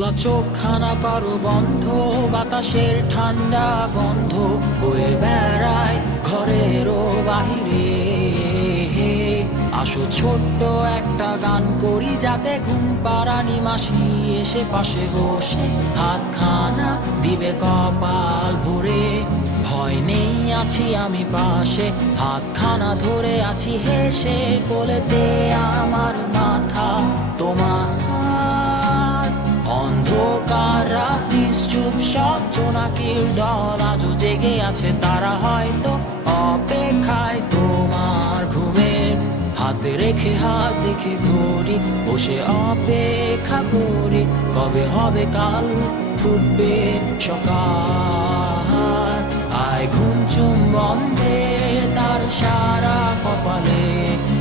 খোলা চোখখানা করো বন্ধ, বাতাসের ঠান্ডা গন্ধ বয়ে বেড়ায় ঘরেরও বাহিরে। আসো ছোট্ট একটা গান করি, যাতে ঘুম পাড়ানি মাসি এসে পাশে বসে হাতখানা দিবে কপাল ভরে। ভয় নেই, আছি আমি পাশে, হাতখানা ধরে আছি হেসে, কোলেতে আমার মাথা তোমার। অন্ধকার রাত নিশ্চুপ, সব জোনাকির দল আজও জেগে আছে, তারা হয়তো অপেক্ষায় তোমার ঘুমের। হাতে রেখে হাত দেখে ঘড়ি, বসে অপেক্ষা করি, কবে হবে কাল, ফুটবে সকাল। আয় ঘুম চুম্বন দে তার সারা কপালে,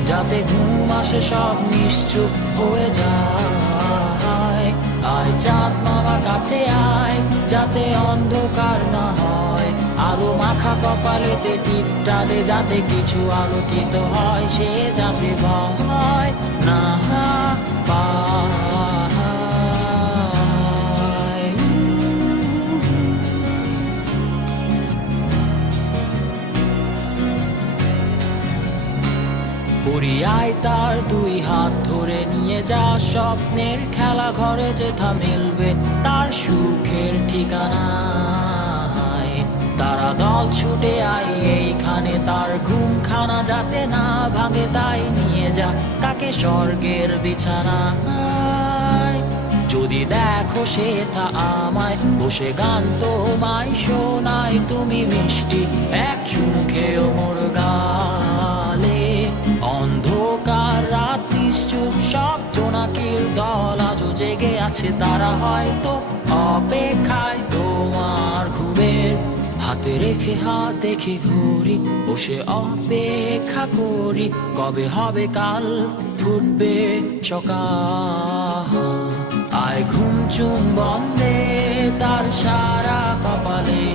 যাতে ঘুম আসে সব নিশ্চুপ হয়ে যায়। আয় চাঁদ মামা কাছে আয়, যাতে অন্ধকার না হয়, আলো মাখা কপালেতে টিপটা দে, যাতে কিছু আলোকিত হয়, সে যাতে ভয় না পায়। পরিয়ায় তার দুই হাত ধরে নিয়ে যা, স্বপ্নের খেলা ঘরে যেথা মিলবে তার সুখের ঠিকানা। তারা দল ছুটে আই এইখানে, তার ঘুমখানা যাতে না ভাঙে, তাই নিয়ে যা তাকে স্বর্গের বিছানায়। যদি দেখো সে তা আমায় বসে গান তোমায় শোনায়, তুমি মিষ্টি এক চুমু খেয়েও মোর গালে। অন্ধকার রাত নিশ্চুপ, সব জোনাকির দল আজও জেগে আছে, তারা হয়তো অপেক্ষায় তোমার ঘুমের। হাতে রেখে হাত দেখে ঘুরি, বসে অপেক্ষা করি, কবে হবে কাল, ফুটবে সকাল। আয় ঘুম চুম্বন দে তার সারা কপালে,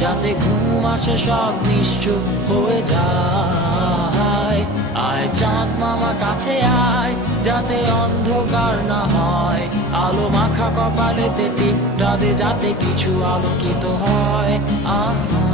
যাতে ঘুম আসে সব নিশ্চুপ হয়ে যায়। আয় চাঁদ মামা কাছে আয়, যাতে অন্ধকার না হয়, আলো মাখা কপালেতে টিপটা দে, যাতে কিছু আলোকিত হয়। আহা